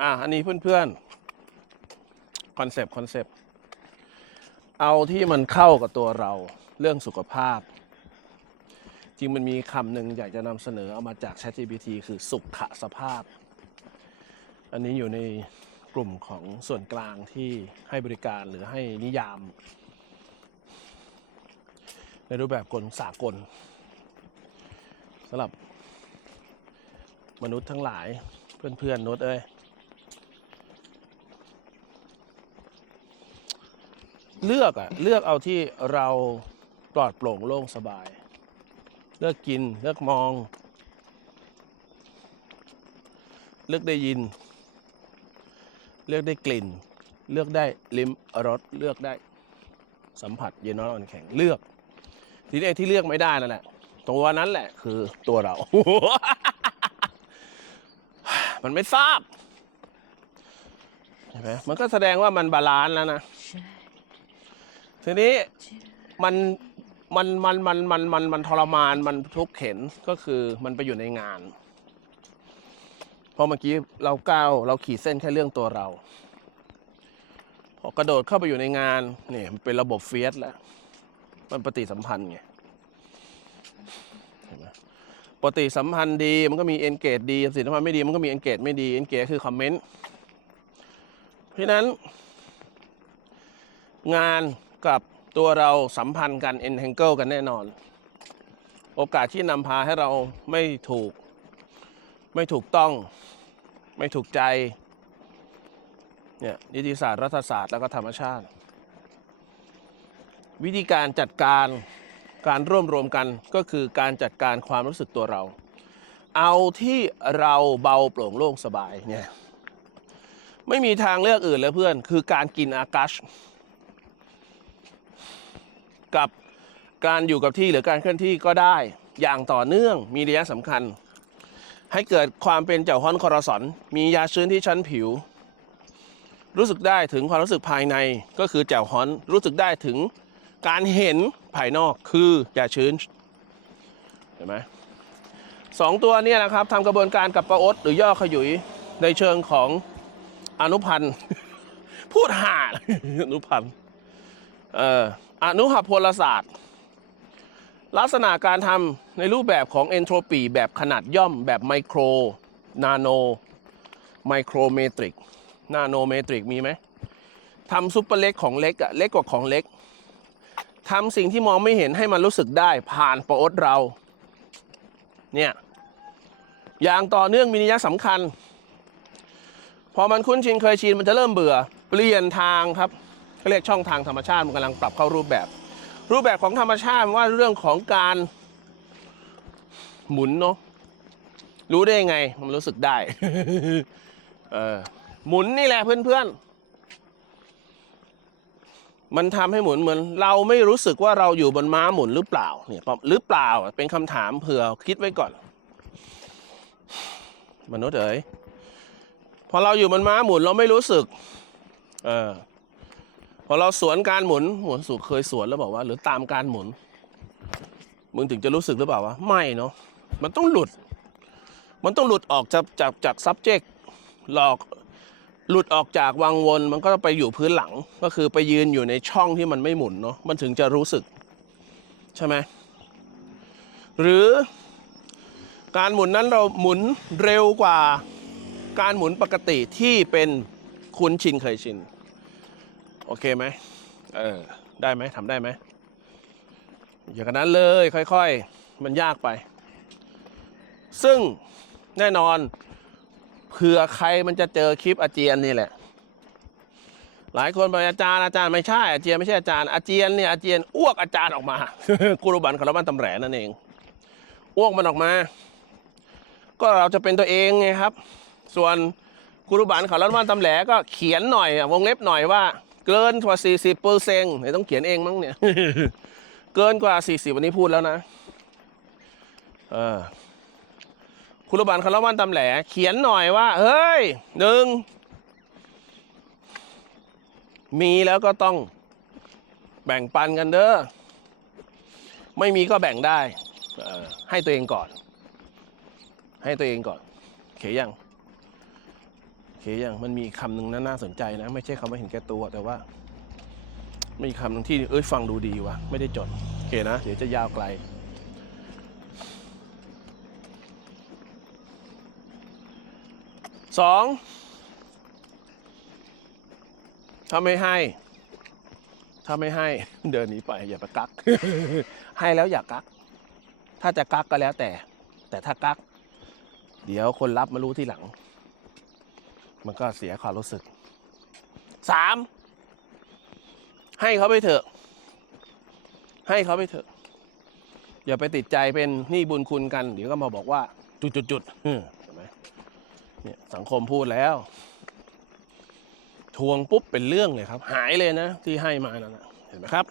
อะอันนี้เพื่อนๆคอนเซปต์คอนเซปต์เอาที่มันเข้ากับตัวเราเรื่องสุขภาพ จริงมันมีคำหนึ่งอยากจะนำเสนอเอามาจาก ChatGPT คือสุขสภาพ อันนี้อยู่ในกลุ่มของส่วนกลางที่ให้บริการหรือให้นิยาม ในรูปแบบกลสากลสำหรับมนุษย์ทั้งหลาย เพื่อนๆนุษย์เอ้ยเลือกอะเลือกเอาที่เราปลอดโปร่งโล่งสบาย เลือกกินเลือกมอง เลือกได้ยิน เลือกได้กลิ่น เลือกได้ลิ้มรสเลือกได้สัมผัสเย็นร้อนอ่อนแข็งเลือก ทีนี้ที่เลือกไม่ได้นั่นแหละตัวนั้นแหละคือตัวเรา มันไม่ทราบเห็นไหมมันก็แสดงว่ามันบาลานซ์แล้วนะ ทีนี้มันมันมันมันมันมันมันทรมานมันทุกข์เข็นก็คือมันไปอยู่ในงาน เพราะเมื่อกี้เราก้าวเราขีดเส้นแค่เรื่องตัวเราพอกระโดดเข้าไปอยู่ในงานเนี่ยมันเป็นระบบเฟียสแล้ว มันปฏิสัมพันธ์ไง ปฏิสัมพันธ์ดีมันก็มีเอนเกจดีปฏิสัมพันธ์ไม่ดีมันก็มีเอนเกจไม่ดีเอนเกจคือคอมเมนต์เพราะนั้นงานกับตัวเราสัมพันธ์กัน entangle กันแน่นอน โอกาสที่นำพาให้เราไม่ถูก ไม่ถูกต้อง ไม่ถูกใจเนี่ยนิติศาสตร์รัฐศาสตร์แล้วก็ธรรมชาติ วิธีการจัดการ การร่วมรวมกันก็คือการจัดการความรู้สึกตัวเรา เอาที่เราเบาโปร่งโล่งสบายเนี่ยไม่มีทางเลือกอื่นเลยเพื่อน คือการกินอากัชกับการอยู่กับที่หรือการเคลื่อนที่ก็ได้อย่างต่อเนื่องมีระยะสำคัญ ให้เกิดความเป็นเจ้าฮ้อนคอร์สอนมียาชื้นที่ชั้นผิว รู้สึกได้ถึงความรู้สึกภายในก็คือแจ่วฮ้อนรู้สึกได้ถึงการเห็น ภายนอกคือยาชื้นเห็นไหมสองตัวนี้นะครับทำกระบวนการกับประอดหรือย่อขยุยในเชิงของอนุพันธ์พูดห่าอนุพันธ์เอ่ออนุหพลศาสตร์ ลักษณะการทำในรูปแบบของเอนโทรปีแบบขนาดย่อมแบบไมโคร นาโน ไมโครเมตริก นาโนเมตริกมีไหมทำซุปเปอร์เล็กของเล็กอะเล็กกว่าของเล็ก ทำสิ่งที่มองไม่เห็นให้มันรู้สึกได้ผ่านประอดเรา เนี่ย อย่างต่อเนื่องมีนัยสำคัญ พอมันคุ้นชินเคยชินมันจะเริ่มเบื่อ เปลี่ยนทางครับเขาเรียกช่องทางธรรมชาติมันกำลังปรับเข้ารูปแบบ รูปแบบของธรรมชาติว่าเรื่องของการหมุนเนาะรู้ได้ยังไง มันรู้สึกได้ เออหมุนนี่แหละเพื่อนๆ มันทำให้หมุนเหมือน เราไม่รู้สึกว่าเราอยู่บนม้าหมุนหรือเปล่าเนี่ยหรือเปล่าเป็นคำถามเผื่อคิดไว้ก่อน มนุษย์เอ๋ยพอเราอยู่บนม้าหมุนเราไม่รู้สึก เออพอเราสวนการหมุนหมุนสู่เคยสวนแล้วบอกว่า หรือตามการหมุน มึงถึงจะรู้สึกหรือเปล่าวะไม่เนาะมันต้องหลุด มันต้องหลุดออกจากจากจาก subject หลอก หลุดออกจากวังวนมันก็ไปอยู่พื้นหลังก็คือไปยืนอยู่ในช่องที่มันไม่หมุนเนาะมันถึงจะรู้สึก ใช่ไหมหรือการหมุนนั้นเราหมุนเร็วกว่าการหมุนปกติที่เป็นคุ้นชินเคยชิน โอเคไหมเออได้ไหมทำได้ไหมอย่างนั้นเลยค่อย ๆ มันยากไป ซึ่งแน่นอน เผื่อใครมันจะเจอคลิปอาเจียนนี่แหละ หลายคนบอกอาจารย์อาจารย์ไม่ใช่อาเจียนไม่ใช่อาจารย์อาเจียนเนี่ยอาเจียนอ้วกอาจารย์ออกมากุรุบันคารวันตำแหรนั่นเองอ้วกมันออกมา ก็เราจะเป็นตัวเองไงครับ ส่วนกุรุบันขาลันวันตำแหลก็เขียนหน่อย วงเล็บหน่อยว่า เกินกว่า 40เปอร์เซ็นต์ไหนต้องเขียนเองมั้งเนี่ย เกินกว่า 40 วันนี้พูดแล้วนะ เออ คุณรบันคารวันตำแหล เขียนหน่อยว่า เฮ้ยหนึ่งมีแล้วก็ต้องแบ่งปันกันเด้อไม่มีก็แบ่งได้ให้ตัวเองก่อน ให้ตัวเองก่อนเคยังเคยังมันมีคำหนึ่งนะน่าสนใจนะ ไม่ใช่คำว่าเห็นแก่ตัว แต่ว่ามีคำหนึ่งที่เอ้ยฟังดูดีวะไม่ได้จดโอเคนะ เดี๋ยวจะยาวไกล สองถ้าไม่ให้ ถ้าไม่ให้เดินหนีไปอย่าไปกัก ให้แล้วอย่ากัก ถ้าจะกักก็แล้วแต่ แต่ถ้ากัก เดี๋ยวคนรับมารู้ที่หลัง มันก็เสียความรู้สึกสามให้เขาไปเถอะ ให้เขาไปเถอะ อย่าไปติดใจเป็นหนี้บุญคุณกัน เดี๋ยวก็มาบอกว่า จุดๆๆอืม เนี่ยสังคมพูดแล้ว ทวงปุ๊บเป็นเรื่องเลยครับ หายเลยนะ ที่ให้มานั่นนะเห็นไหมครับ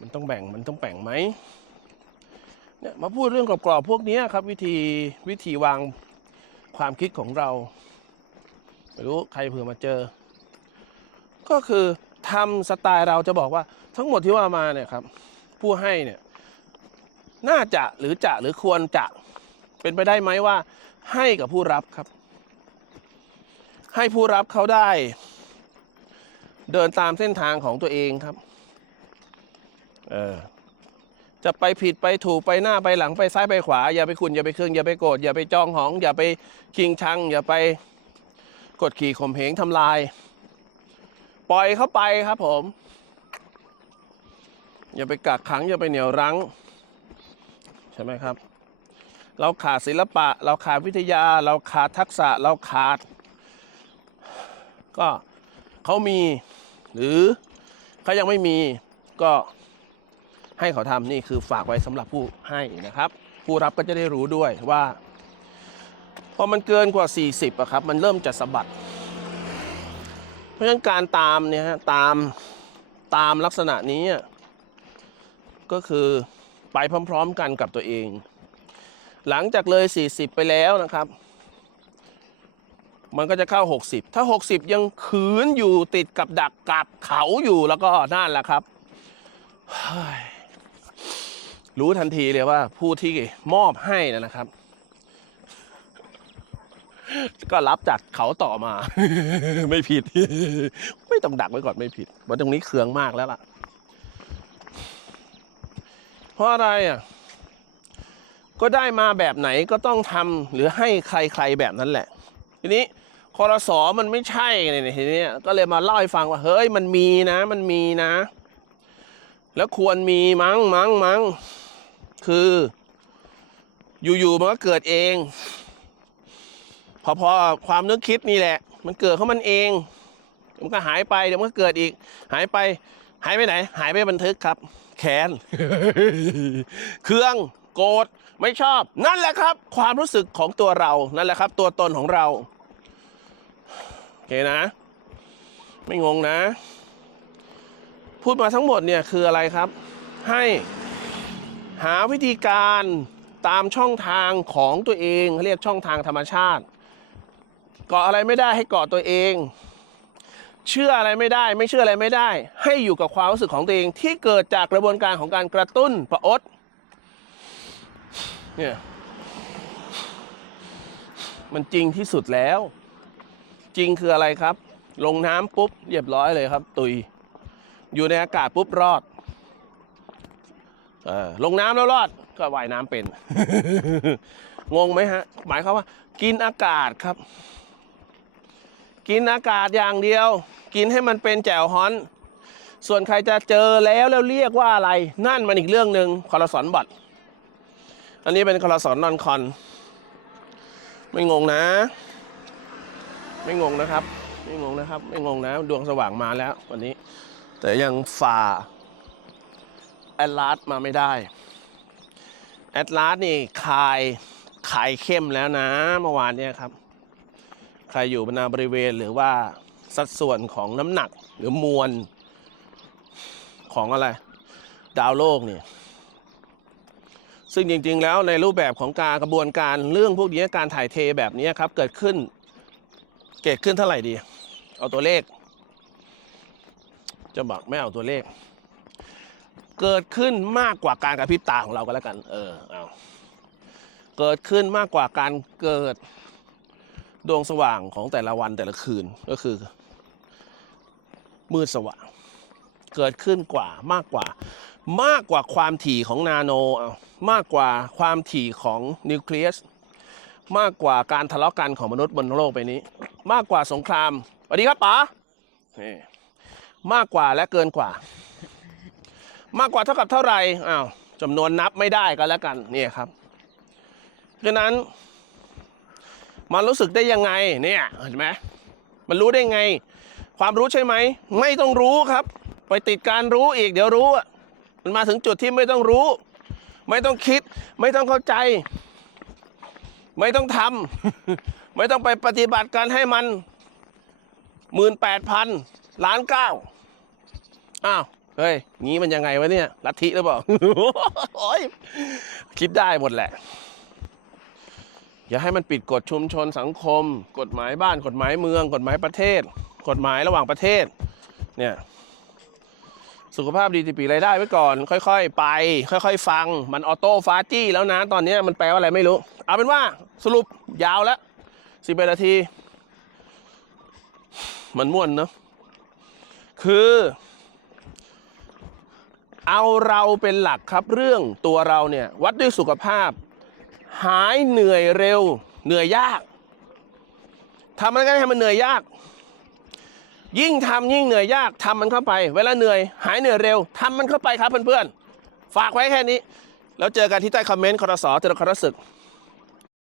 มันต้องแบ่งมันต้องแบ่งไหมเนี่ยมาพูดเรื่องกรอบๆพวกนี้ครับ วิธีวิธีวางความคิดของเราไม่รู้ใครเผื่อมาเจอ ก็คือทำสไตล์เราจะบอกว่าทั้งหมดที่ว่ามาเนี่ยครับ ผู้ให้เนี่ย น่าจะหรือจะหรือควรจะเป็นไปได้ไหมว่า ให้กับผู้รับครับ ให้ผู้รับเขาได้ เดินตามเส้นทางของตัวเองครับ เออจะไปผิดไปถูกไปหน้าไปหลังไปซ้ายไปขวา อย่าไปขุนอย่าไปเครื่องอย่าไปโกรธอย่าไปจองหอง อย่าไปคิงชัง อย่าไปกดขี่ข่มเหงทำลาย ปล่อยเขาไปครับผม อย่าไปกักขังอย่าไปเหนี่ยวรั้ง ใช่ไหมครับ เราขาดศิลปะ เราขาดวิทยา เราขาดทักษะเราขาด ก็เขามีหรือเขายังไม่มีก็ให้เขาทำนี่คือฝากไว้สำหรับผู้ให้นะครับ ผู้รับก็จะได้รู้ด้วยว่า พอมันเกินกว่า 40อะครับ มันเริ่มจะสะบัด เพราะฉะนั้นการตามเนี่ยฮะตามตามลักษณะนี้ก็คือไปพร้อม ๆ กันกับตัวเอง หลังจากเลย 40 ไปแล้วนะครับ มันก็จะเข้า 60 ถ้า 60 ยังขืนอยู่ติดกับดักกับเขาอยู่แล้วก็นั่นแหละครับ รู้ทันทีเลยว่าผู้ที่มอบให้นะนะครับ ก็รับจากเขาต่อมา ไม่ผิด ไม่ต้องดักไว้ก่อนไม่ผิดว่าตรงนี้เคืองมากแล้วล่ะ เพราะอะไรอะ ก็ได้มาแบบไหนก็ต้องทำหรือให้ใครๆแบบนั้นแหละ ทีนี้คอรสอมันไม่ใช่เนี่ยทีนี้ก็เลยมาเล่าให้ฟังว่าเฮ้ยมันมีนะมันมีนะ แล้วควรมีมั้งมั้งมั้งคือ อยู่ๆมันก็เกิดเอง พอพอความนึกคิดนี่แหละ มันเกิดของมันเองมันก็หายไปเดี๋ยวมันก็เกิดอีก หายไปหายไปไหน หายไปบันทึกครับแค้นเครื่องโกรธ ไม่ชอบ นั่นแหละครับ ความรู้สึกของตัวเรานั่นแหละครับ ตัวตนของเราโอเคนะ ไม่งงนะ พูดมาทั้งหมดเนี่ยคืออะไรครับ ให้หาวิธีการตามช่องทางของตัวเองเรียกช่องทางธรรมชาติ เกาะอะไรไม่ได้ให้เกาะตัวเอง เชื่ออะไรไม่ได้ ไม่เชื่ออะไรไม่ได้ ให้อยู่กับความรู้สึกของตัวเองที่เกิดจากกระบวนการของการกระตุ้นประอด เนี่ย มันจริงที่สุดแล้ว จริงคืออะไรครับ ลงน้ำปุ๊บเรียบร้อยเลยครับ ตุย อยู่ในอากาศปุ๊บรอดอลงน้ำแล้วรอด ก็ว่ายน้ำเป็น งงไหมฮะ หมายความว่า กินอากาศครับ กินอากาศอย่างเดียว กินให้มันเป็นแจ่วฮ้อนส่วนใครจะเจอแล้วแล้วเรียกว่าอะไร นั่นมันอีกเรื่องหนึ่งคอร์สอนบัตร อันนี้เป็นคอร์สอนนอนคอน ไม่งงนะ ไม่งงนะครับ ไม่งงนะครับ ไม่งงนะ ดวงสว่างมาแล้ววันนี้ แต่ยังฝ่าแอดลาสมาไม่ได้ แอดลาสนี่คายขายเข้มแล้วนะเมื่อวานเนี่ยครับ ใครอยู่ในบริเวณหรือว่าสัดส่วนของน้ำหนักหรือมวลของอะไร ดาวโลกเนี่ย ซึ่งจริง ๆ แล้วในรูปแบบของการกระบวนการเรื่องพวกนี้การถ่ายเทแบบนี้ครับ เกิดขึ้น เกิดขึ้นเท่าไหร่ดี เอาตัวเลข จะบอกไม่เอาตัวเลข เกิดขึ้นมากกว่าการกระพริบตาของเราก็แล้วกัน เออเอาเกิดขึ้นมากกว่าการเกิดดวงสว่างของแต่ละวันแต่ละคืนก็คือ มืดสว่าง เกิดขึ้นกว่ามากกว่ามากกว่าความถี่ของนาโนเอา มากกว่าความถี่ของนิวเคลียสมากกว่าการทะเลาะกันของมนุษย์บนโลกใบนี้ มากกว่าสงครามสวัสดีครับป๋านี่มากกว่าและเกินกว่า มากกว่าเท่ากับเท่าไหร่อ้าวจำนวนนับไม่ได้ก็แล้วกันเนี่ยครับดังนั้น มันรู้สึกได้ยังไงเนี่ยเห็นไหมมันรู้ได้ไง ความรู้ใช่ไหม ไม่ต้องรู้ครับ ไปติดการรู้อีกเดี๋ยวรู้มันมาถึงจุดที่ไม่ต้องรู้ ไม่ต้องคิด ไม่ต้องเข้าใจ ไม่ต้องทำไม่ต้องไปปฏิบัติการให้มันหมื่นแปดพันล้านเก้าอ้าวเฮ้ยงี้มันยังไงวะเนี่ยลัทธิหรือเปล่าโอ้ยคิดได้หมดแหละ อย่าให้มันปิดกฎชุมชนสังคม กฎหมายบ้านกฎหมายเมือง กฎหมายประเทศ กฎหมายระหว่างประเทศ เนี่ย สุขภาพดีติปีรายได้ไว้ก่อน ค่อยๆ ไป ค่อย ๆ ฟัง มันออโต้ฟาจี้แล้วนะ ตอนนี้มันแปลว่าอะไรไม่รู้ เอาเป็นว่าสรุปยาวแล้วสิบเอ็ดนาที มันม่วนเนอะคือ เอาเราเป็นหลักครับเรื่องตัวเราเนี่ย วัดด้วยสุขภาพ หายเหนื่อยเร็ว เหนื่อยยากทำอะไรก็ให้มันเหนื่อยยาก ยิ่งทำยิ่งเหนื่อยยากทำมันเข้าไป เวลาเหนื่อย หายเหนื่อยเร็วทำมันเข้าไปครับเพื่อนๆฝากไว้แค่นี้ แล้วเจอกันที่ใต้คอมเมนต์คอรสอเจรคอรสึก